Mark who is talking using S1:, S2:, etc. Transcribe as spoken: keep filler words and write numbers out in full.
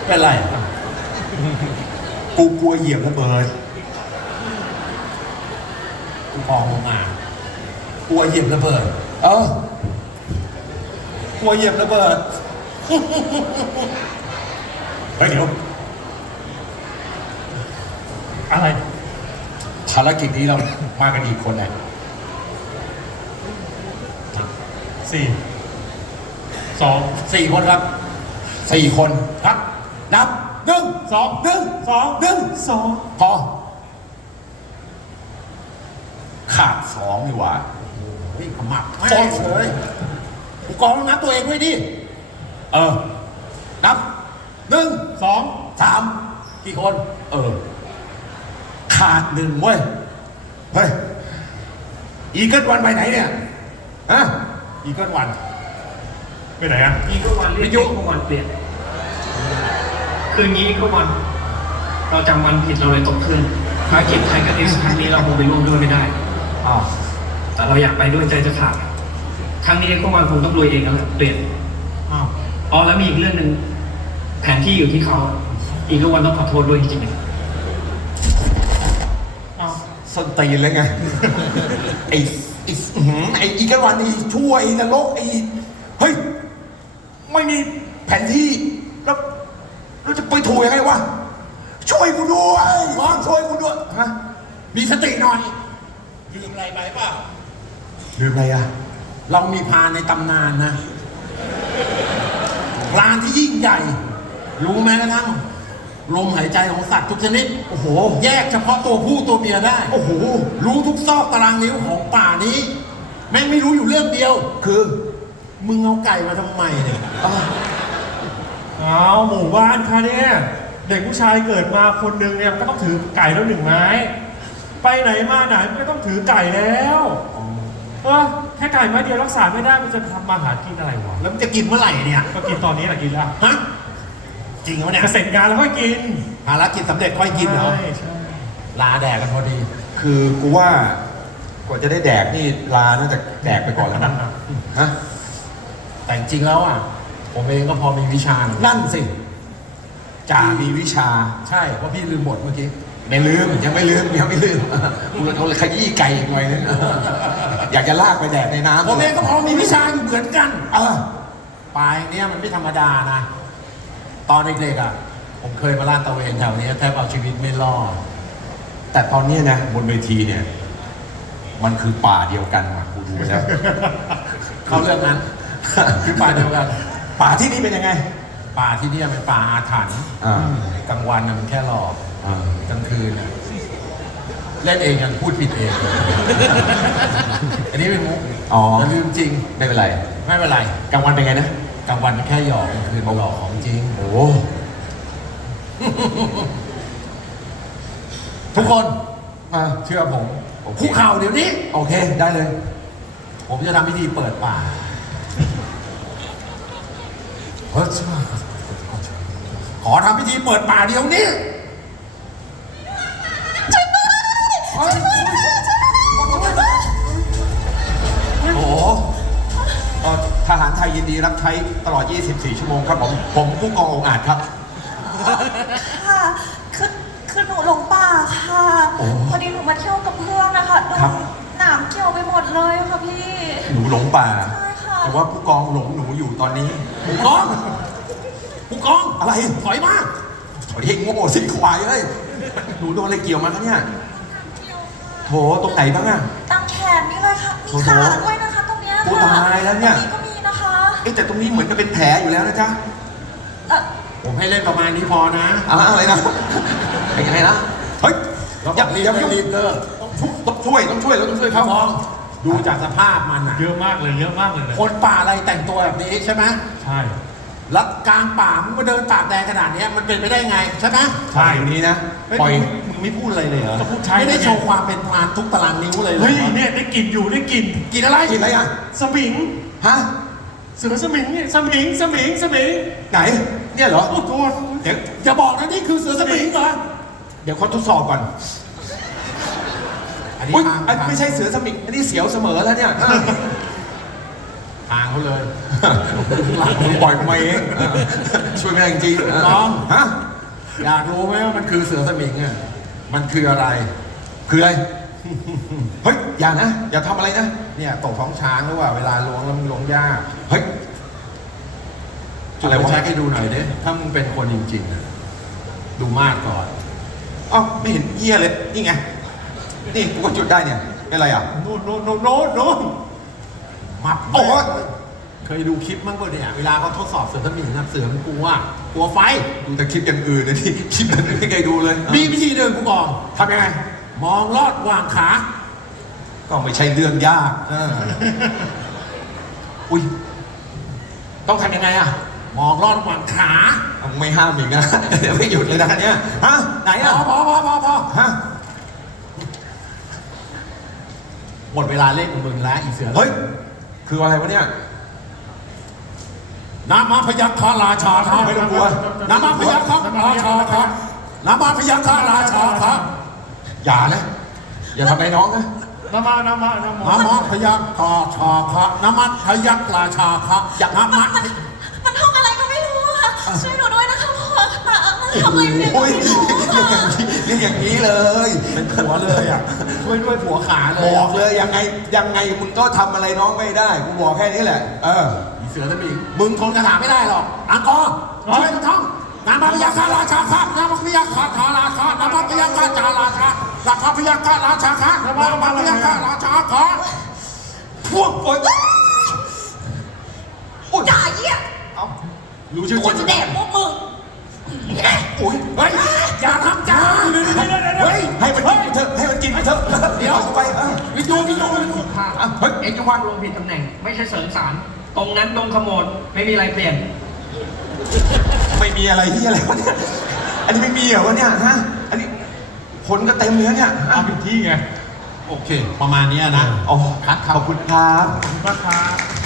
S1: เป็นไร
S2: กูกลัวเหยียบระเบิด
S1: กูพองลงมากลัวเหยียบระเบิด
S2: เออ
S1: กลัวเหยียบระเบิด
S2: เฮ้ยเดี๋ยว
S3: อะไร
S2: ภารกิจนี้เรามากันกี่คนเนี่ย
S3: สี่สอง
S1: สี่คนครับ
S2: สี่คน
S1: ครับนับหนึ่ง
S3: สอง
S1: หนึ่ง
S3: สอง
S1: หนึ่ง
S3: สอง
S2: พอขาดสองดีกว่า
S1: นี่ขมักแม่เลยกูกองนับตัวเองด้วยดิ
S2: เออ
S1: นับหนึ่ง
S3: สอง
S1: สามกี่คน
S2: เออขาดหนึ่งเว้ยเฮ้ยอีเกิลวันไปไหนเนี่ยฮะอีเกิลวัน
S3: ไปไหนอ่ะ
S4: อีกวันเรียกอีกวันเปลี่ยนคืนนี้อีกวันเราจำวันผิดเราเลยตกเครื่องภารกิจไทยกับเอสครั้งนี้เราคงไปร่วมด้วยไม่ได้
S2: อ๋อ
S4: แต่เราอยากไปด้วยใจจะขาดครั้งนี้อีกวันคงต้องลุยเองแล้วเปลี่ยน
S3: อ้าว
S4: อ๋อแล้วมีอีกเรื่องหนึ่งแผนที่อยู่ที่เขาอีกวันต้องขอโทษด้วยจริงๆ
S3: อ้าว
S2: ส้นตีนแล้วไงไอ้ไอ้ไอ้อีเกิลวันไอ้ชั่วไอ้นรกไอ้เฮ้ยไม่มีแผนที่แล้วเราจะไปถูกยังไงวะช่วยกูด้วยมอนช่วยกูด้วยฮะ
S1: มีสติหน่อยลืมอะไรไปเปล่า
S2: ลืมอะไรอ่ะ
S1: เรามีพรานในตำนานนะพรานที่ยิ่งใหญ่รู้แม้กระทั่งลมหายใจของสัตว์ทุกชนิด
S2: โอ้โห
S1: แยกเฉพาะตัวผู้ตัวเมียได้
S2: โอ้โห
S1: รู้ทุกซอกตารางนิ้วของป่านี้แม่งไม่รู้อยู่เรื่องเดียว
S2: คือ
S1: มึงเอาไก่มาทำไมเนี่ย
S3: เอาหมู่บ้านค่ะเนี่ยเด็กผู้ชายเกิดมาคนหนึ่งเนี่ยก็ต้องถือไก่แล้วหนึ่งไม้ไปไหนมาไหนก็ต้องถือไก่แล้วเออแค่ไก่ไม้เดียวรักษาไม่ได้มันจะทำมาหากินอะไรวะ
S1: แล้วมันจะกินเมื่อไหร่เนี่ย
S3: ก็กินตอนนี้แหละกินแล้ว
S1: ฮะจริงเหรอเนี่ย
S3: เสร็จงานแล้วค่อยกิน
S1: ภารกิจสำเร็จค่อยกินเหรอ
S3: ใช่ใช่
S1: ลาแดกกันพอดี
S2: คือกูว่ากว่าจะได้แดกนี่ลาน่าจะแดกไปก่อนแล้วนะฮะ
S1: แต่จริงแล้วอ่ะผมเองก็พอมีวิชา
S2: นั่นสิจ่ามีวิชา
S1: ใช่เพราะพี่ลืมบทเมื่อกี้
S2: ไม่ลืมยังไม่ลืมยังไม่ลืมกูเราขยี้ไก่อีกหน่อยนึงอยากจะลากไปแดกในน้ำ
S1: ผมเองก็พอมีวิชาอยู่เหมือนกัน
S2: เออ
S1: ปลายเนี้ยมันไม่ธรรมดานะตอนเด็กๆอ่ะผมเคยมาลาดตระเวนแถวนี้แทบเอาชีวิตไม่รอด
S2: แต่ตอนนี้นะบนเวทีเนี่ยมันคือป่าเดียวกันว่ะกูดูแล้ว
S1: เขาเรื่องนั้นคือป่าเดียวกัน
S2: ป่าที่นี่เป็นยังไง
S1: ป่าที่นี่เป็นป่าอาถรรพ์กลางวันมันแค่หลอกกลางคืนเล่นเองยังพูดผิดเองอันนี้เป็นมุก
S2: อ๋อ
S1: ลืมจริง
S2: ไม่เป็นไร
S1: ไม่เป็นไร
S2: กลางวันเป็นไงนะ
S1: กลางวันแค่หยอกกลางคืนหลอกของจริง
S2: โอ้
S1: ทุกคนเชื่อผมคุกเข่าเดี๋ยวนี้
S2: โอเคได้เลย
S1: ผมจะทำพิธีเปิดป่าเฮ้ยขอทำพิธีเปิดป่าเดี๋ยวนี้
S2: โอ้โหทหารไทยยินดีรับใช้ตลอดยี่สิบสี่ชั่วโมงครับผมผมผู้กององอาจครับ
S5: ค่ะคือคือหนูหลงป่าค่ะพอดีหนูมาเที่ยวกับเพื่อนนะคะโดนหนามเกี่ยวไปหมดเลยค่ะพี่
S2: หนูหลงป่า
S5: ใช่ค่ะ
S2: แต่ว่าผู้กองหลงหนูอยู่ตอนนี้
S1: ผู้กองผู้กอง
S2: อะไร
S1: ถอยมา
S2: ถอยเฮงโง่สิควายเอ้ยหนูโดนอะไรเกี่ยวมาคะเนี่ยโถตรงไหนบ้างอะ
S5: ตามแขนนี่เลยค่ะมีขาด้วยนะคะตรงเนี้ย
S2: ค่ะตายแล้วเนี่ย
S5: ตรงนี้ก็มีนะคะ
S2: เอ๊ะแต่ตรงนี้เหมือนกับเป็นแผลอยู่แล้วนะจ๊ะ
S1: ผมให้เล่นประมาณนี้พอนะ
S2: อะไรนะเป็นยังไงนะเฮ้ย
S1: อย่าอย่ารีบเลิก
S2: ต้องช่วยต้องช่วยเราต้องช่วยเขา
S1: มองดูจากสภาพมันอะ
S3: เยอะมากเลยเยอะมากเลย
S1: คนป่าอะไรแต่งตัวแบบนี้ใช่ไหม
S3: ใช่
S1: แล้วกลางป่ามึงมาเดินตากแดดขนาดนี้มันเป็นไปได้ไงใช่ไหม
S2: ใช่อยู่นี้นะ
S1: ปล่อยมึงไม่พูดอะไรเลยเหรอไม่ได้โชว์ความเป็นพรานทุกตารางนิ้วเลย
S3: เฮ้ยเนี่ยได้กลิ่นอยู่ได้กลิ่น
S1: กลิ่นอะไร
S2: กลิ่นอะไรอ่ะ
S3: สมิง
S2: ฮะ
S3: เสือสมิงเนี่ยสมิงสมิงสมิง
S2: ไหนเนี่ยเหรอ
S3: โอ้โห
S1: เดี๋ยวจะบอกนะนี่คือเสือสมิงเหรอ
S2: เดี๋ยวเขาทดสอบก่อนอันนี้ไม่ใช่เสือสมิงอันนี้เสียวเสมอแล้วเนี่ย
S1: ทางเขาเลย
S2: มึงปล่อยกูมาเองเออช่วยไม่ได้จริงๆ
S1: น้อง
S2: ฮะ
S1: อยากรู้ไหมว่ามันคือเสือสมิงอ่ะมันคืออะไร
S2: คืออะไร เฮ้ย อย่านะ อย่าทำอะไรนะ
S1: เนี่ยตกท้องช้างหรือว่าเวลาล้วงแล้วมันล้วงยาก
S2: เฮ้ย
S1: จุดไฟแช็กให้ดูหน่อยดิถ้ามึงเป็นคนจริงๆอะดูมากก่อน
S2: เอ้าไม่เห็นเยี่ยเลย นี่ไง นี่กูก็จุดได้เนี่ย เป็นไรอ่ะ
S3: โน่นโน่นโน่นโน่นโน่น
S1: มา
S2: โอ้ย
S1: เคยดูคลิปมั้งป่ะเนี่ย เวลาเขาทดสอบเสือสมิงนะเสือมันกลัวกลัวไฟ
S2: ดูแต่คลิปอย่างอื่นนะที่คลิปนั้นไม่เคยดูเลย
S1: มีวิธีเดินกูบอก
S2: ทำยังไง
S1: มองลอดวางขา
S2: ก็ไม่ใช่เรื่องยาก
S1: เออ
S2: อุ้ย ต้องทำยังไงอ่ะ
S1: มองลอดวางขา
S2: เอาไม่ห้ามอีกนะ เดี๋ยวไม่หยุดเลยนะเนี่ย ฮะ ไหน
S1: พ
S2: อ่ะ
S1: อพอพอพอพอ
S2: ฮะ
S1: หมดเวลาเล่นของมึงแล้วอีเสือ
S2: เฮ้ย คืออะไรวะเนี่ย
S1: นามาพยัคฆราชาครับ
S2: ไม่ต้องกลัว
S1: นามาพยัคฆราชาครับนามาพยัคฆราชาครับ
S2: อย่านะ อย่าทำอะไรน้องนะ
S3: นามานามานามา
S1: นามาพยัคฆราชาครับนามาพยัคฆราชาครับนามา
S5: มันมันท่องอะไรก็ไม่รู้ค่ะ ช่วยหนูด้วยนะคะพ่อค่ะมันทำอะไรไม่
S2: โอ้ย
S5: รู้ค่ะ
S2: เรียกอย่างนี้เลย
S1: เป็นผัวเลยอ่ะช่วยด้วยผัวขาเลย
S2: บอกเลยยังไงยังไงมึงก็ทำอะไรน้องไม่ได้ กูบอกแค่นี้แหละ เออ
S1: อีเสือสมิงมึงทนคาถาไม่ได้หรอกอังกอร์ช่วยกันท่องนามาพยัคฆราชาครับนามาพยัคฆราชานามาพยัคฆราชานามาพยัคฆราชาครับนามาพยัคฆราชาครับ
S2: พวกโอ๊ยโอ๊ย
S5: ด่าเยี่ย
S2: เอา
S1: รู้ชื่อ
S5: กู
S1: จริ
S5: จะ
S1: ง
S5: แดกพวกมึง
S2: อุ้ย
S1: เฮ้ยอย่าทำจ้า
S2: เฮ้ย ให้มันกินไปเถอะ ให้มันกินไปเถอะ เดี๋ยวไปเออ
S1: วิจูวิจูวิจู
S4: ค่ะ
S2: อ่ะเฮ้ย
S4: เอกวันลงผิดตำแหน่ง ไม่ใช่เสริมสาร ตรงนั้นดงขโมดไม่มีอะไรเปลี่ยน
S2: ไม่มีอะไรที่อะไรวะเนี่ย อันนี้ไม่มีเหรอวะเนี่ย ฮะ อันนี้ผลก็เต็มเลยนะเนี่ยฮะ
S3: เอาเป็นที่ไง
S1: โอเค ประมาณเนี้ยนะ
S2: อ๋อ
S1: คัด
S2: ขอบคุณครับ
S3: ขอบคุณมากครับ